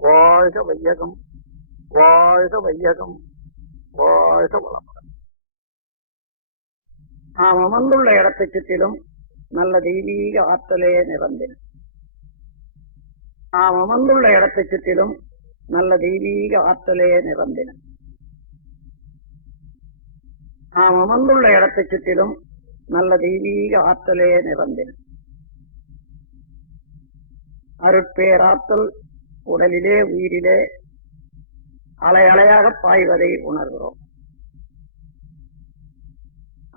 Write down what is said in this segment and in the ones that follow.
வாழ்க வையகம், வாழ்க வையகம், வாழ்க வளமுடன். நாம் அமர்ந்துள்ள இடத்தை சுற்றிலும் நல்ல தெய்வீக ஆற்றலே நிறந்தின. நாம் அமர்ந்துள்ள இடத்தை சுற்றிலும் நல்ல தெய்வீக ஆற்றலே நிறந்தின. நாம் அமர்ந்துள்ள இடத்தை சுற்றிலும் நல்ல தெய்வீக ஆற்றலே நிறந்தின. அருட்பேராற்றல் உடலிலே உயிரிலே அலை அலையாக பாய்வதை உணர்கிறோம்.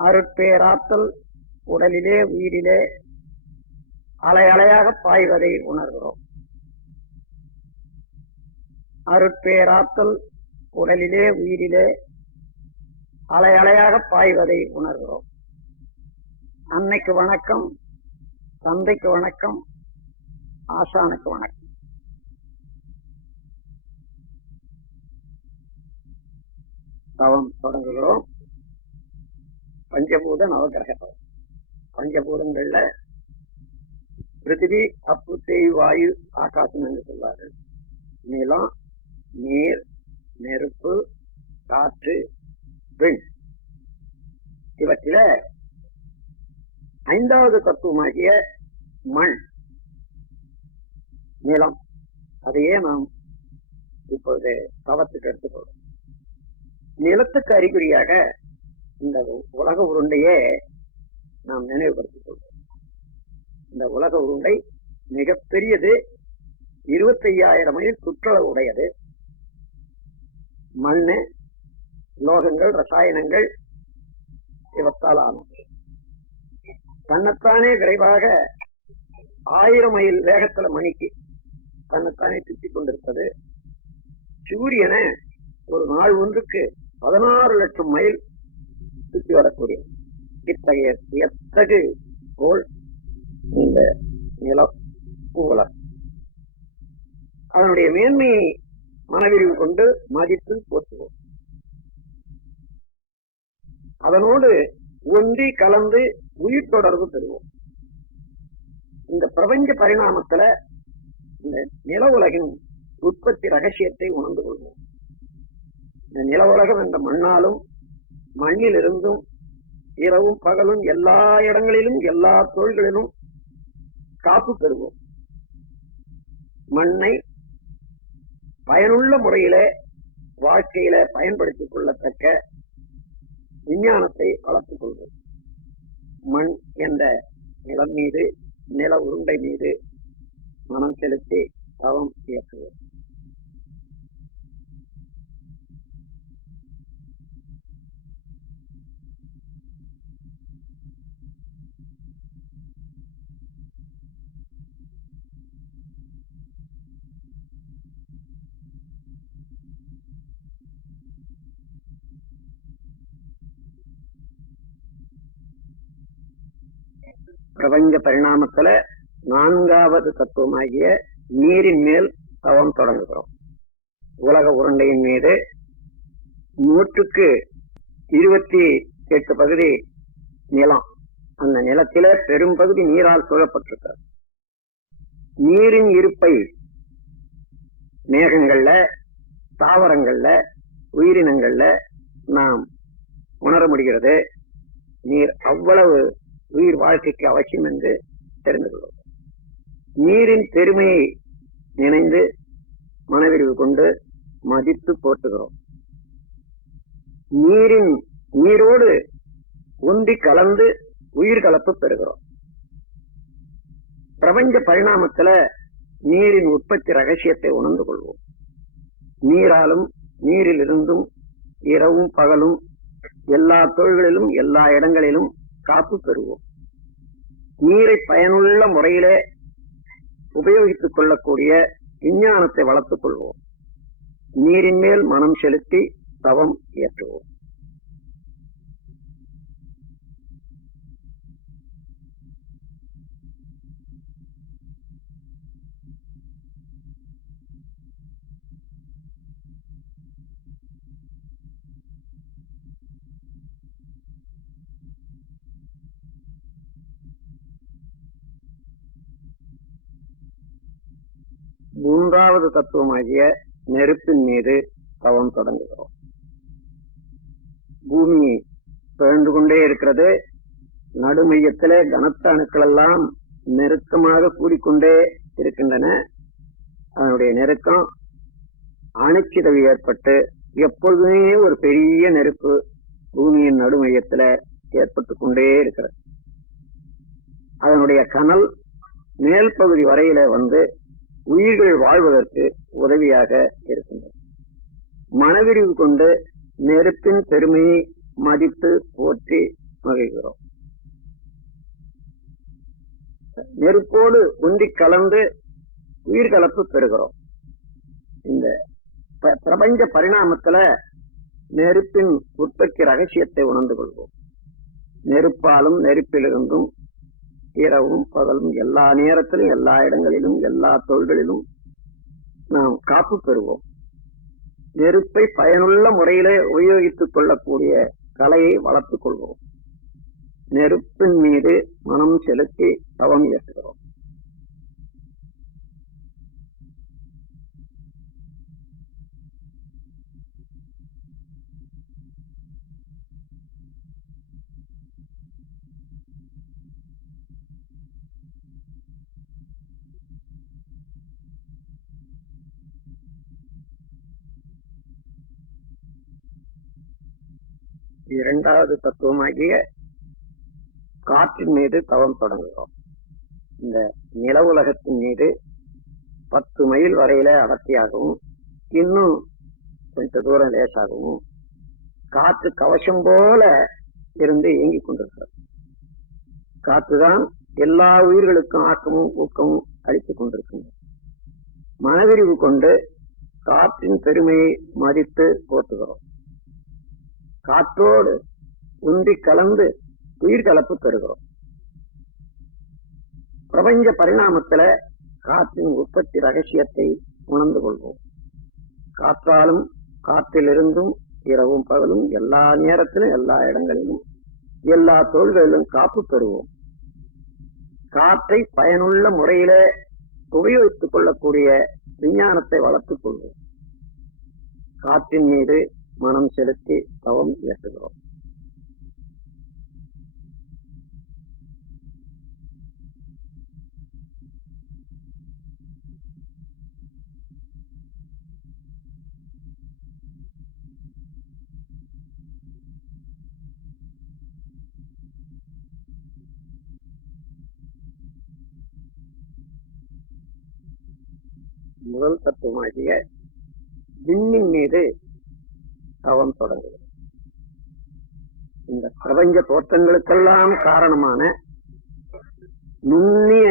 அருட்பேராற்றல் உடலிலே உயிரிலே அலை அலையாக பாய்வதை உணர்கிறோம். அருட்பேராற்றல் உடலிலே உயிரிலே அலை அலையாக பாய்வதை உணர்கிறோம். அன்னைக்கு வணக்கம், தந்தைக்கு வணக்கம், ஆசானுக்கு வணக்கம். தவம் தொடங்குகிறோம். பஞ்சபூத நவகிரக தவம். பஞ்சபூதங்கள்ல பிருத்திவி, அப்பு, தேய், வாயு, ஆகாசம் என்று சொல்வார்கள். நிலம், நீர், நெருப்பு, காற்று, விண். இவற்றில ஐந்தாவது தத்துவமாகிய மண், நிலம், அதையே நாம் இப்போது தவத்துக்கு எடுத்துக்கொள்வோம். நிலத்துக்கு அறிகுறியாக இந்த உலக உருண்டையே நாம் நினைவுபடுத்திக் கொள்வோம். இந்த உலக உருண்டை மிகப்பெரியது, 25,000 மைல் சுற்றளவு உடையது. மண்ணு, லோகங்கள், ரசாயனங்கள் இவற்றால் ஆனது. தன்னைத்தானே விரைவாக 1000 மைல் வேகத்துல மணிக்கு தன்னைத்தானே சுற்றிக் கொண்டிருப்பது. சூரியனை ஒரு நாள் ஒன்றுக்கு 16 லட்சம் மைல் சுற்றி வரக்கூடிய இத்தகைய எத்தகு கோள் இந்த நிலம் உலகம். அதனுடைய மேன்மையை மனவிரிவு கொண்டு மதித்து போற்றுவோம். அதனோடு ஒன்றி கலந்து உயிர் தொடர்பு பெறுவோம். இந்த பிரபஞ்ச பரிணாமத்துல இந்த நில உலகின் உற்பத்தி ரகசியத்தை உணர்ந்து கொள்வோம். இந்த நில உலகம் என்ற மண்ணாலும் மண்ணில் இருந்தும் இரவும் பகலும் எல்லா இடங்களிலும் எல்லா தொழில்களிலும் காப்பு பெறுவோம். மண்ணை பயனுள்ள முறையில வாழ்க்கையில பயன்படுத்திக் கொள்ளத்தக்க விஞ்ஞானத்தை வளர்த்துக் கொள்வோம். மண் என்ற நிலம் மீது, நில உருண்டை மீது மனம் செலுத்தி தவம் இயக்குவோம். பிரபஞ்ச பரிணாமத்துல 4வது தத்துவமாகிய நீரின் மேல் தவம் தொடங்குகிறோம். உலக உருண்டையின் மீது 100க்கு 28 பகுதி நிலம். அந்த நிலத்தில பெரும் பகுதி நீரால் சூழப்பட்டிருக்கிறது. நீரின் இருப்பை மேகங்கள்ல, தாவரங்கள்ல, உயிரினங்கள்ல நாம் உணர முடிகிறது. நீர் அவ்வளவு உயிர் வாழ்க்கைக்கு அவசியம் என்று தெரிந்து கொள்வோம். நீரின் பெருமையை நினைந்து மனவிரிவு கொண்டு மதித்து போற்றுகிறோம். நீரோடு ஒன்றி கலந்து உயிர் கலப்பு பெறுகிறோம். பிரபஞ்ச பரிணாமத்துல நீரின் உற்பத்தி ரகசியத்தை உணர்ந்து கொள்வோம். நீராலும் நீரில் இருந்தும் இரவும் பகலும் எல்லா தொழில்களிலும் எல்லா இடங்களிலும் காப்பு பெறுவோம். நீரை பயனுள்ள முறையிலே உபயோகித்துக் கொள்ளக்கூடிய விஞ்ஞானத்தை வளர்த்துக் கொள்வோம். நீரின் மேல் மனம் செலுத்தி தவம் இயற்றுவோம். மூன்றாவது தத்துவமாகிய நெருப்பின் மீது தவம் தொடங்குகிறோம். பூமி பிறந்து கொண்டே இருக்கிறது. நடுமையத்திலே கனத்த அணுக்கள் எல்லாம் நெருக்கமாக கூடிக்கொண்டே இருக்கின்றன. அதனுடைய நெருக்கம் அணுச்சிதவு ஏற்பட்டு எப்பொழுதுமே ஒரு பெரிய நெருப்பு பூமியின் நடுமையத்துல ஏற்பட்டு கொண்டே இருக்கிறது. அதனுடைய கனல் மேல் பகுதி வரையில வந்து உயிர்கள் வாழ்வதற்கு உதவியாக இருக்கின்றது. மனவிரிவு கொண்டு நெருப்பின் பெருமையை மதித்து போற்றி மகிழ்கிறோம். நெருப்போடு ஒன்றி கலந்து உயிர் கலப்பு பெறுகிறோம். இந்த பிரபஞ்ச பரிணாமத்துல நெருப்பின் உற்பத்தி ரகசியத்தை உணர்ந்து கொள்வோம். நெருப்பாலும் நெருப்பிலிருந்தும் இரவும் பகலும் எல்லா நேரத்திலும் எல்லா இடங்களிலும் எல்லா தொழில்களிலும் நாம் காப்பு பெறுவோம். நெருப்பை பயனுள்ள முறையிலே உபயோகித்துக் கொள்ளக்கூடிய கலையை வளர்த்துக் கொள்வோம். நெருப்பின் மீது மனம் செலுத்தி தவம் இயற்றுகிறோம். இரண்டாவது தத்துவமாகிய காற்றின் மீது தவம் தொடங்குகிறோம். இந்த நில உலகத்தின் மீது 10 மைல் வரையில அடர்த்தியாகவும் இன்னும் கொஞ்ச தூரம் லேசாகவும் காற்று கவசம் போல இருந்து இயங்கிக் கொண்டிருக்கிறது. காற்றுதான் எல்லா உயிர்களுக்கும் ஆக்கமும் ஊக்கமும் அளித்துக் கொண்டிருக்கின்றது. மனவிரிவு கொண்டு காற்றின் பெருமையை மதித்து போற்றுகிறோம். காற்றோடு ஒன்றி கலந்து உயிர் கலப்பு பெறுகிறோம். பிரபஞ்ச பரிணாமத்துல காற்றின் உற்பத்தி ரகசியத்தை உணர்ந்து கொள்வோம். காற்றாலும் காற்றிலிருந்தும் இரவும் பகலும் எல்லா நேரத்திலும் எல்லா இடங்களிலும் எல்லா தொழில்களிலும் காப்பு பெறுவோம். காற்றை பயனுள்ள முறையில உபயோகித்துக் கொள்ளக்கூடிய விஞ்ஞானத்தை வளர்த்துக் கொள்வோம். காற்றின் மீது மனம் செலுத்தி தவம் இயற்றுகிறோம். முதல் தத்துவமாகிய விண்ணின் மீது தவம் தொடங்குகிறது. இந்த பிரபஞ்ச தோற்றங்களுக்கெல்லாம் காரணமான நுண்ணிய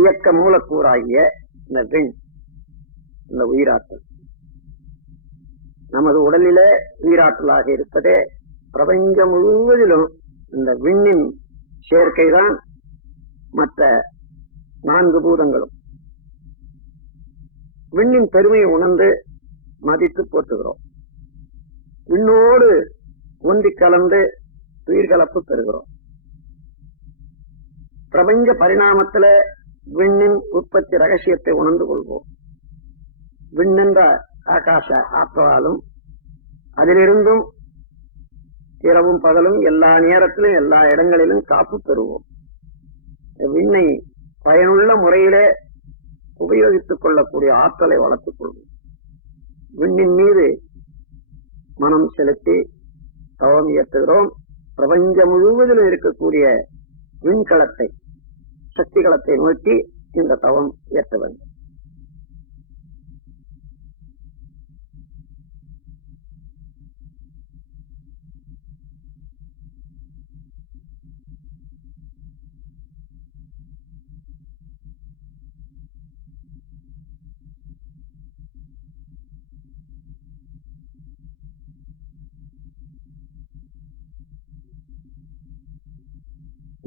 இயக்க மூலக்கூறாகிய இந்த விண், இந்த உயிராற்றல் நமது உடலிலே உயிராற்றலாக இருப்பதே பிரபஞ்சம் முழுவதிலும் இந்த விண்ணின் சேர்க்கைதான் மற்ற 4 பூதங்களும். விண்ணின் பெருமையை உணர்ந்து மதித்து போற்றுகிறோம். விண்ணோடு ஒன்றி கலந்து உயிர்கலப்பு பெறுகிறோம். பிரபஞ்ச பரிணாமத்துல விண்ணின் உற்பத்தி ரகசியத்தை உணர்ந்து கொள்வோம். விண்ணென்ற ஆகாச ஆற்றலாலும் அதிலிருந்தும் இரவும் பகலும் எல்லா நேரத்திலும் எல்லா இடங்களிலும் காப்பு பெறுவோம். விண்ணை பயனுள்ள முறையிலே உபயோகித்துக் கொள்ளக்கூடிய ஆற்றலை வளர்த்துக் கொள்வோம். விண்ணின் மீது மனம் செலுத்தி தவம் இயற்றுகிறோம். பிரபஞ்சம் முழுவதிலும் இருக்கக்கூடிய விண்கலத்தை சக்தி களத்தை நோக்கி இந்த தவம் இயற்ற வேண்டும்.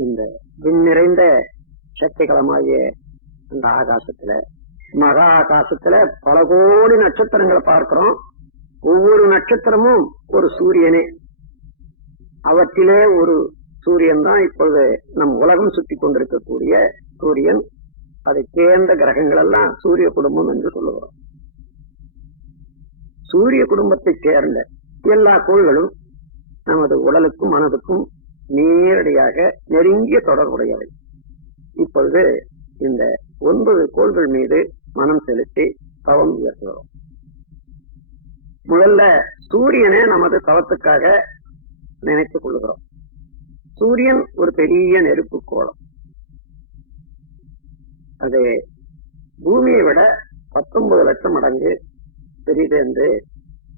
இந்த விண் நிறைந்த சக்திகளமாகிய அந்த ஆகாசத்துல மகா ஆகாசத்துல பல கோடி நட்சத்திரங்களை பார்க்கிறோம். ஒவ்வொரு நட்சத்திரமும் ஒரு சூரியனே. அவற்றிலே ஒரு சூரியன் தான் இப்பொழுது நம் உலகம் சுற்றி கொண்டிருக்கக்கூடிய சூரியன். அதை சேர்ந்த கிரகங்கள் எல்லாம் சூரிய குடும்பம் என்று சொல்லுகிறோம். சூரிய குடும்பத்தை சேர்ந்த எல்லா கோள்களும் நமது உடலுக்கும் மனதுக்கும் நேரடியாக நெருங்கிய தொடர்புடையவை. இப்பொழுது இந்த 9 கோள்கள் மீது மனம் செலுத்தி தவம் இயக்குகிறோம். முதல்ல சூரியனை நமது தவத்துக்காக நினைத்துக் கொள்கிறோம். சூரியன் ஒரு பெரிய நெருப்பு கோளம். அது பூமியை விட 19 லட்சம் மடங்கு பெரிது என்று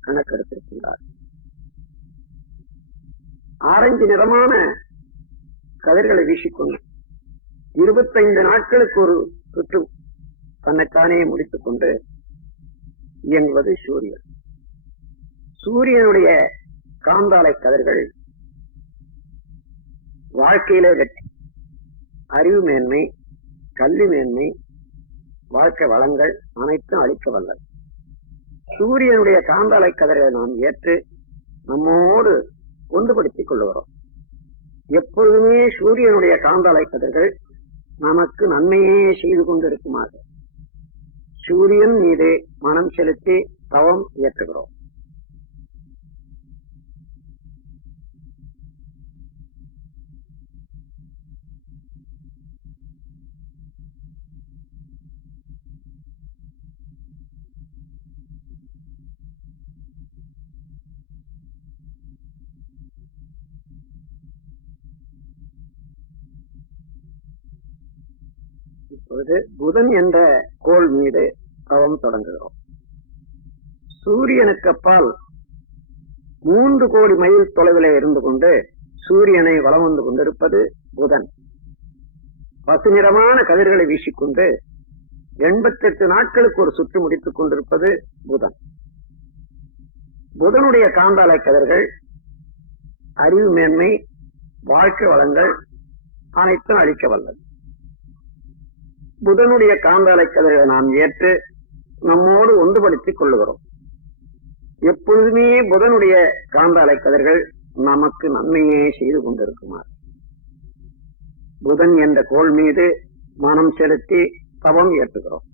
கணக்கெடுத்திருக்கின்றார். ஆரஞ்சு நிறமான கதிர்களை வீசிக்கொண்டு 25 நாட்களுக்கு ஒரு சுற்று தன்னைத்தானே முடித்துக் கொண்டு இயங்குவது சூரியன். சூரியனுடைய காந்தாலை கதிர்கள் வாழ்க்கையிலே வெற்றி, அறிவு மேன்மை, கல்வி மேன்மை, வாழ்க்கை வளங்கள் அனைத்தும் அளிக்க வல்லது. சூரியனுடைய காந்தாலை கதிர்களை நாம் ஏற்று நம்மோடு ஒன்றுபடுத்திக் கொள்ளுகிறோம். எப்பொழுதுமே சூரியனுடைய காந்தாலை கதிர்கள் நமக்கு நன்மையே செய்து கொண்டிருக்குமாக சூரியன் மீது மனம் செலுத்தி தவம் இயற்றுகிறோம். இப்பொழுது புதன் என்ற கோள் மீது தவம் தொடங்குகிறோம். சூரியனுக்கு அப்பால் 3 கோடி மைல் தொலைவில் இருந்து கொண்டு சூரியனை வலம் வந்து கொண்டிருப்பது புதன். பசுநிறமான கதிர்களை வீசிக்கொண்டு 88 நாட்களுக்கு ஒரு சுற்று முடித்துக் கொண்டிருப்பது புதன். புதனுடைய காந்தாலை கதிர்கள் அறிவு மேன்மை, வாழ்க்கை வளங்கள் அனைத்தும் அளிக்க வல்லது. புதனுடைய காந்தாலை கதிர்களை நாம் ஏற்று நம்மோடு ஒன்றுபடுத்திக் கொள்ளுகிறோம். எப்பொழுதுமே புதனுடைய காந்தாலை கதிர்கள் நமக்கு நன்மையே செய்து கொண்டிருக்குமாறு புதன் என்ற கோள் மீது மனம் செலுத்தி தவம் ஏற்றுகிறோம்.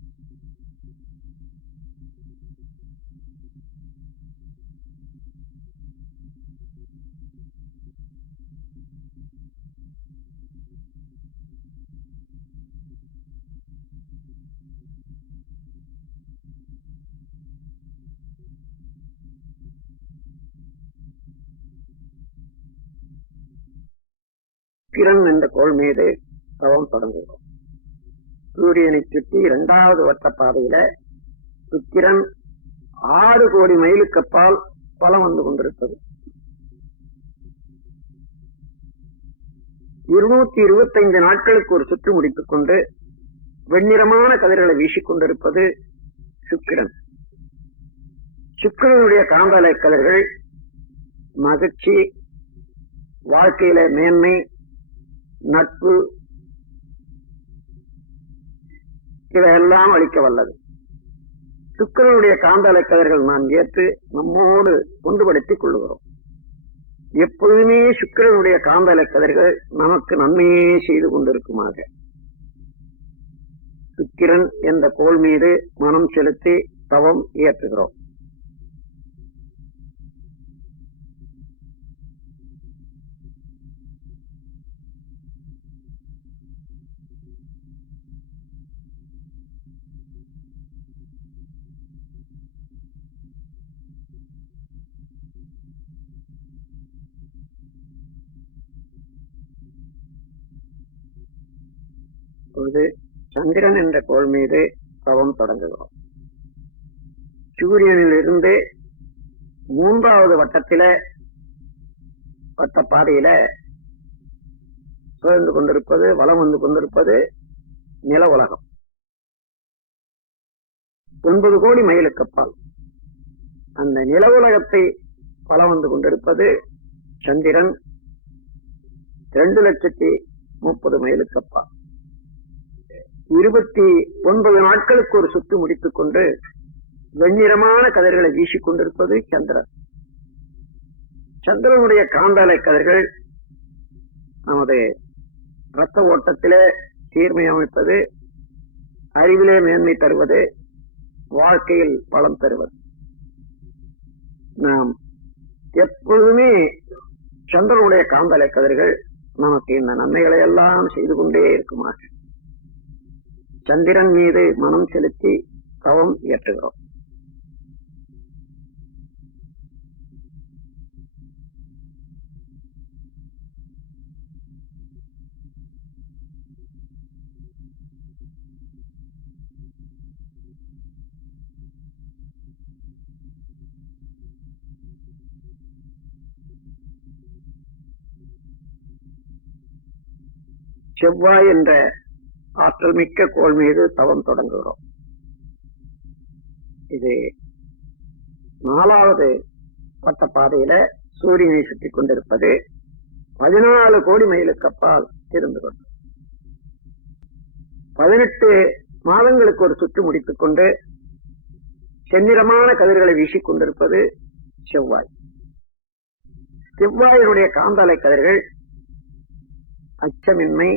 சுக்கிரன் என்ற கோள் மீது தவம் தொடங்குகிறோம். சூரியனை சுற்றி 2வது வட்ட பாதையில சுக்கிரன் 6 கோடி மைலுக்கு அப்பால் வலம் வந்து கொண்டிருப்பது. 225 நாட்களுக்கு ஒரு சுற்று முடித்துக் கொண்டு வெண்ணிறமான கதிர்களை வீசிக்கொண்டிருப்பது சுக்கிரன். சுக்கிரனுடைய காந்தாலை கதிர்கள் மகிழ்ச்சி, வாழ்க்கையில மேன்மை, நட்பு இவையெல்லாம் அளிக்க வல்லது. சுக்கிரனுடைய காந்தாலை கதிர்கள் நாம் ஏற்று நம்மோடு ஒன்றுபடுத்திக் கொள்ளுகிறோம். எப்பொழுதுமே சுக்கிரனுடைய காந்தாலை கதிர்கள் நமக்கு நன்மையே செய்து கொண்டிருக்குமாக சுக்கிரன் என்ற கோள் மீது மனம் செலுத்தி தவம் இயற்றுகிறோம். சந்திரன் என்ற கோள் மீது தவம் தொடங்குகிறோம். சூரியனில் இருந்து 3வது வட்டத்தில வட்ட பாதையில சுழன்று கொண்டிருப்பது, வலம் வந்து கொண்டிருப்பது நில உலகம். 9 கோடி மைலுக்கு அப்பால் அந்த நில உலகத்தை வலம் வந்து கொண்டிருப்பது சந்திரன். 2,30,030 மைலுக்கு அப்பால் 29 நாட்களுக்கு ஒரு சுற்று முடித்துக் கொண்டு வெண்ணிறமான கதிர்களை வீசிக் கொண்டிருப்பது சந்திரன். சந்திரனுடைய காந்தாலை கதிர்கள் நமது இரத்த ஓட்டத்திலே சீர்மை அமைப்பது, அறிவிலே மேன்மை தருவது, வாழ்க்கையில் பலம் தருவது. நாம் எப்பொழுதுமே சந்திரனுடைய காந்தலை கதிர்கள் நமக்கு இந்த நன்மைகளை எல்லாம் செய்து கொண்டே இருக்குமா. சந்திரன் மீது மனம் செலுத்தி தவம் இயற்றுகிறோம். செவ்வாய் என்ற ஆற்றல் மிக்க கோள் மீது தவம் தொடங்குகிறோம். இது 4வது வட்ட பாதையில சூரியனை சுற்றி கொண்டிருப்பது 14 கோடி மைலுக்கு அப்பால் இருந்து கொண்டு 18 மாதங்களுக்கு ஒரு சுற்று முடித்துக் கொண்டு செந்நிறமான கதிர்களை வீசிக் கொண்டிருப்பது செவ்வாய். செவ்வாயினுடைய காந்தாலை கதிர்கள் அச்சமின்மை,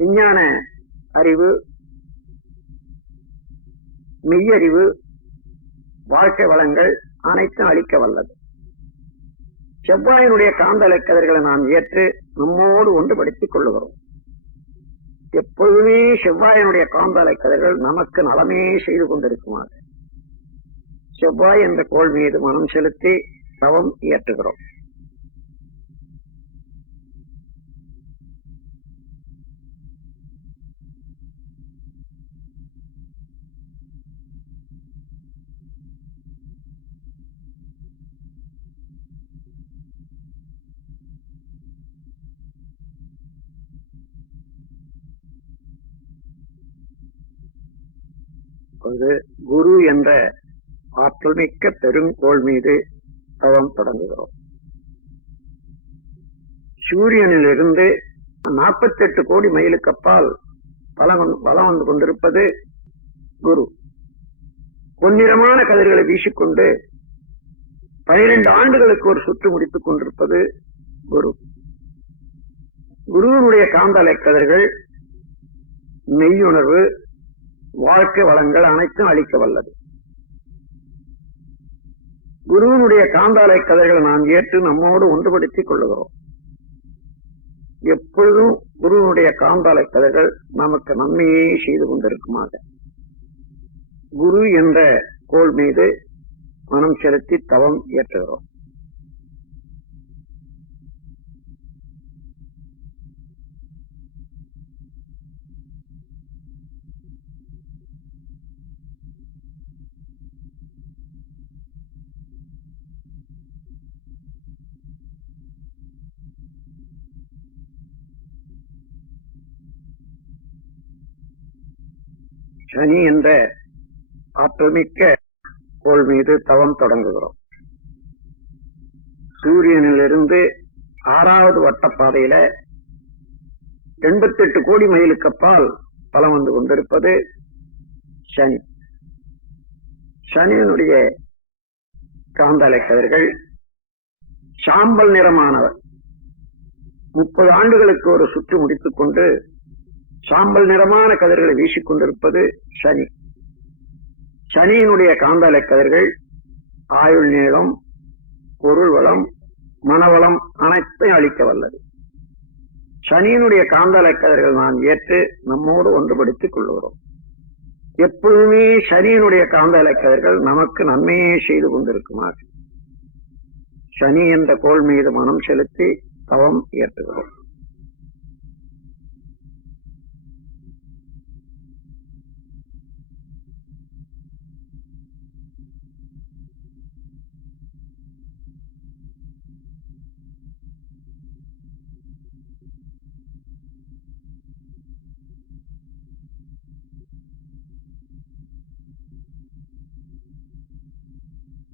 விஞ்ஞான அறிவு, மெய்யறிவு, வாழ்க்கை வளங்கள் அனைத்தும் அளிக்க வல்லது. செவ்வாயினுடைய காந்தலை கதிர்களை நாம் ஏற்று நம்மோடு ஒன்றுபடுத்திக் கொள்ளுகிறோம். எப்பொழுதுமே செவ்வாயினுடைய காந்தலை கதிர்கள் நமக்கு நலமே செய்து கொண்டிருக்குமாறு செவ்வாய் என்ற கோள் மீது மனம் செலுத்தி தவம் இயற்றுகிறோம். குரு என்ற ஆற்றல் மிக்க பெருங்கோள் மீது தவம் தொடங்குகிறோம். சூரியனில் இருந்து 48 கோடி மைலுக்கு அப்பால் வலம் வந்து கொண்டிருப்பது குரு. பொன்னிறமான கதிர்களை வீசிக்கொண்டு 12 ஆண்டுகளுக்கு ஒரு சுற்று முடித்துக் கொண்டிருப்பது குரு. குருவினுடைய காந்தலை கதிர்கள் மெய்யுணர்வு, வாழ்க்கை வளங்கள் அனைத்தும் அளிக்க வல்லது. குருவினுடைய காந்தாலை கதைகளை நாம் ஏற்று நம்மோடு ஒன்றுபடுத்திக் கொள்ளுகிறோம். எப்பொழுதும் குருவினுடைய காந்தாலை கதைகள் நமக்கு நன்மையே செய்து கொண்டிருக்குமாக குரு என்ற கோள் மீது மனம் செலுத்தி தவம் இயற்றுகிறோம். சனி என்ற ஆற்றல்மிக்க கோள் மீது தவம் தொடங்குகிறோம். சூரியனிலிருந்து 6வது வட்டப்பாதையில 88 கோடி மைலுக்கு அப்பால் பலம் வந்து கொண்டிருப்பது சனி. சனியினுடைய காந்தலை கதிர்கள் சாம்பல் நிறமானவர். 30 ஆண்டுகளுக்கு ஒரு சுற்று முடித்துக் கொண்டு சாம்பல் நிறமான கதிர்களை வீசிக்கொண்டிருப்பது சனி. சனியினுடைய காந்தலை கதிர்கள் ஆயுள் நீளம், பொருள் வளம், மனவளம் அனைத்தையும் அளிக்க வல்லது. சனியினுடைய காந்தலை கதிர்கள் நாம் ஏற்று நம்மோடு ஒன்றுபடுத்திக் கொள்ளுகிறோம். எப்பொழுதுமே சனியினுடைய காந்தலை கதிர்கள் நமக்கு நன்மையே செய்து கொண்டிருக்குமாறு சனி என்ற கோள் மீது மனம் செலுத்தி தவம் இயற்றுகிறோம்.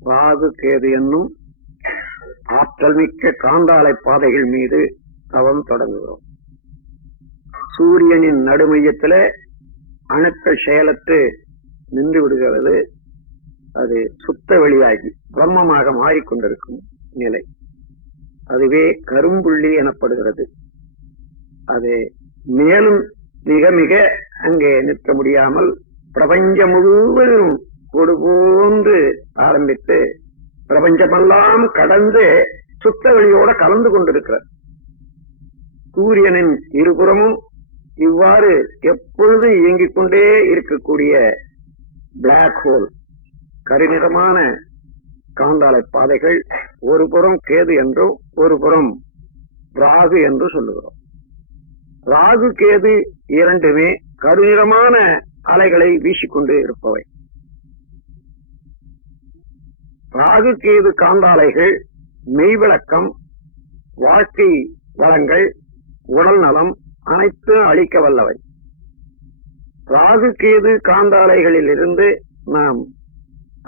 ராகு கேது என்னும் ஆற்றல் மிக்க காந்தாலை பாதைகள் மீது தவம் தொடங்குகிறோம். சூரியனின் நடுமையத்தில அணுக்கள் செயலற்று நின்று விடுகிறது. அது சுத்த வெளியாகி பிரம்மமாக மாறிக்கொண்டிருக்கும் நிலை, அதுவே கரும்புள்ளி எனப்படுகிறது. அது மேலும் மிக மிக அங்கே நிற்க முடியாமல் பிரபஞ்சம் முழுவதும் கொடு போன்று ஆரம்பித்து பிரபஞ்சமெல்லாம் கடந்து சுத்த வெளியோட கலந்து கொண்டிருக்கிறார். சூரியனின் இருபுறமும் இவ்வாறு எப்பொழுது இயங்கிக் கொண்டே இருக்கக்கூடிய பிளாக் ஹோல், கருநிறமான காந்தாலை பாதைகள், ஒரு புறம் கேது என்றும் ஒரு புறம் ராகு என்று சொல்லுகிறோம். ராகு கேது இரண்டுமே கருநிறமான அலைகளை வீசிக்கொண்டு இருப்பவை. ராகு கேது காந்தாலைகள் மெய்விளக்கம், வாழ்க்கை வளங்கள், உடல் நலம் அனைத்தும் அளிக்க வல்லவை. ராகு கேது காந்தாலைகளில் இருந்து நாம்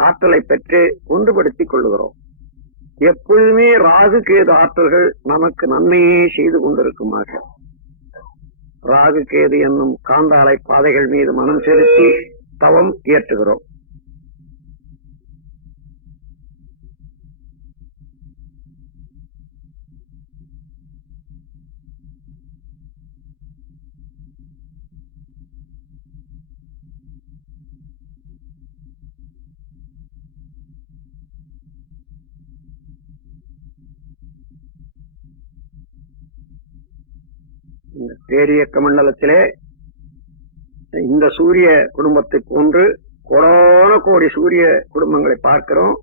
ஆற்றலை பெற்று ஒன்றுபடுத்திக் கொள்ளுகிறோம். எப்பொழுதுமே ராகு கேது ஆற்றல்கள் நமக்கு நன்மையே செய்து கொண்டிருக்குமாக ராகு கேது என்னும் காந்தாலை பாதைகள் மீது மனம் செலுத்தி தவம் இயற்றுகிறோம். இந்த பேரியக்க மண்டலத்திலே இந்த சூரிய குடும்பத்தை போன்று கோடான கோடி சூரிய குடும்பங்களை பார்க்கிறோம்.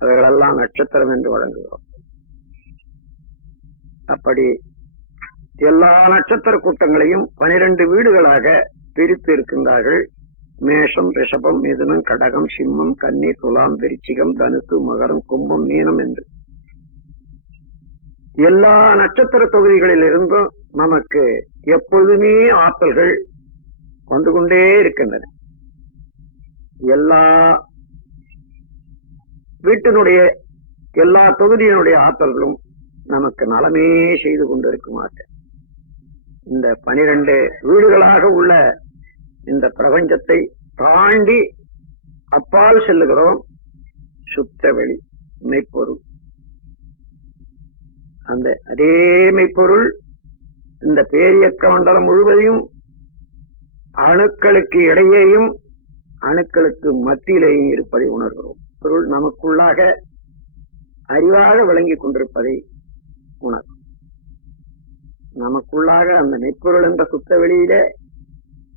அவைகளெல்லாம் நட்சத்திரம் என்று வழங்குகிறோம். அப்படி எல்லா நட்சத்திர கூட்டங்களையும் 12 வீடுகளாக பிரித்து இருக்கின்றார்கள். மேஷம், ரிஷபம், மிதுனம், கடகம், சிம்மம், கன்னி, துலாம், விருச்சிகம், தனுசு, மகரம், கும்பம், மீனம் என்று எல்லா நட்சத்திர தொகுதிகளில் இருந்தும் நமக்கு எப்பொழுதுமே ஆற்றல்கள் வந்து கொண்டே இருக்கின்றன. எல்லா வீட்டினுடைய எல்லா தொகுதியினுடைய ஆற்றல்களும் நமக்கு நலமே செய்து கொண்டிருக்குமாக இந்த 12 வீடுகளாக உள்ள இந்த பிரபஞ்சத்தை தாண்டி அப்பால் செல்லுகிறோம். சுத்த வெளி மெய்ப்பொருள், அந்த அதே மெய்ப்பொருள் இந்த பேரியக்க மண்டலம் முழுவதையும் அணுக்களுக்கு இடையேயும் அணுக்களுக்கு மத்தியிலேயும் இருப்பதை உணர்கிறோம். பொருள் நமக்குள்ளாக அறிவாக விளங்கிக் கொண்டிருப்பதை உணர்கிறோம். நமக்குள்ளாக அந்த மெய்ப்பொருள் என்ற சுத்த வெளியில